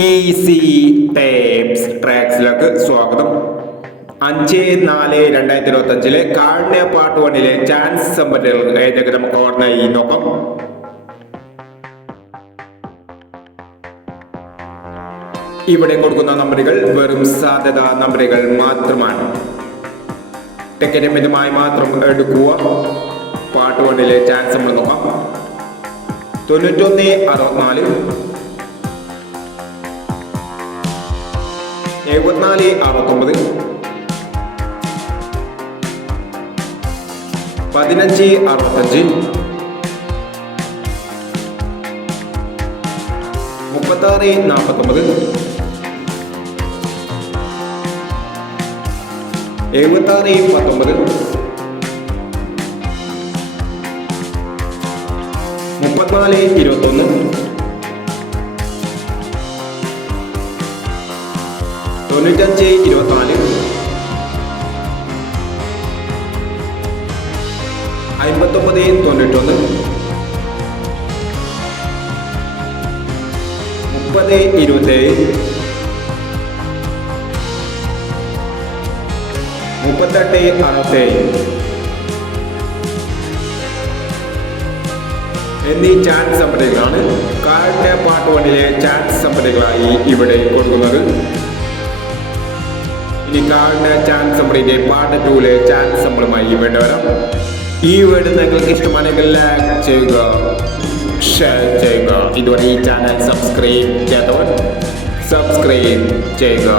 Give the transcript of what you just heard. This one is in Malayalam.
ഈസി ടേപ്സ് ട്രാക്സിലേക്ക് സ്വാഗതം. അഞ്ച് നാല് രണ്ടായിരത്തി ഇരുപത്തി അഞ്ചിലെ കാഠിന്യ പാർട്ട് വണ്ണിലെ ചാൻസ് സമ്പറ്റുകൾ ഏതൊക്കെ നമുക്ക് ഓർമ്മ നോക്കാം. ഇവിടെ കൊടുക്കുന്ന നമ്പറുകൾ വെറും സാധ്യത നമ്പറുകൾ മാത്രമാണ്. ടിക്കറ്റ് മിതമായി മാത്രം എടുക്കുക. പാർട്ട് വണ്ണിലെ ചാൻസ് നമ്മൾ നോക്കാം. തൊണ്ണൂറ്റൊന്ന് അറുപത്തിനാല്. എഴുപത്തിനാല് അറുപത്തൊമ്പത്. പതിനഞ്ച് അറുപത്തഞ്ച്. മുപ്പത്താറ് നാൽപ്പത്തൊമ്പത്. എഴുപത്താറ് പത്തൊമ്പത്. മുപ്പത്തിനാല് ഇരുപത്തൊന്ന്. തൊണ്ണൂറ്റഞ്ച് ഇരുപത്തിനാല് അമ്പത്തൊമ്പത് തൊണ്ണൂറ്റൊന്ന് മുപ്പത് ഇരുപത്തേഴ് മുപ്പത്തെട്ട് അറുപത്തേഴ് എന്നീ ചാൻസ് സമ്പടികളാണ് കാർഡിന്റെ പാർട്ട് വണ്ണിലെ ചാൻസ് സമ്പടികളായി ഇവിടെ കൊടുക്കുന്നത് ഇനി കാർഡിന്റെ ചാൻസ് സമ്പടിന്റെ പാർട്ട് ടൂലെ ചാൻസ് സമ്പളുമായി വേണ്ടി വരാം. ഈ വീഡിയോ നിങ്ങൾക്ക് ഇഷ്ടമാണെങ്കിൽ ലൈക്ക് ചെയ്യുക ഷെയർ ചെയ്യുക. ഇതുവരെ ഈ ചാനൽ സബ്സ്ക്രൈബ് ചെയ്യാത്തവർ സബ്സ്ക്രൈബ് ചെയ്യുക.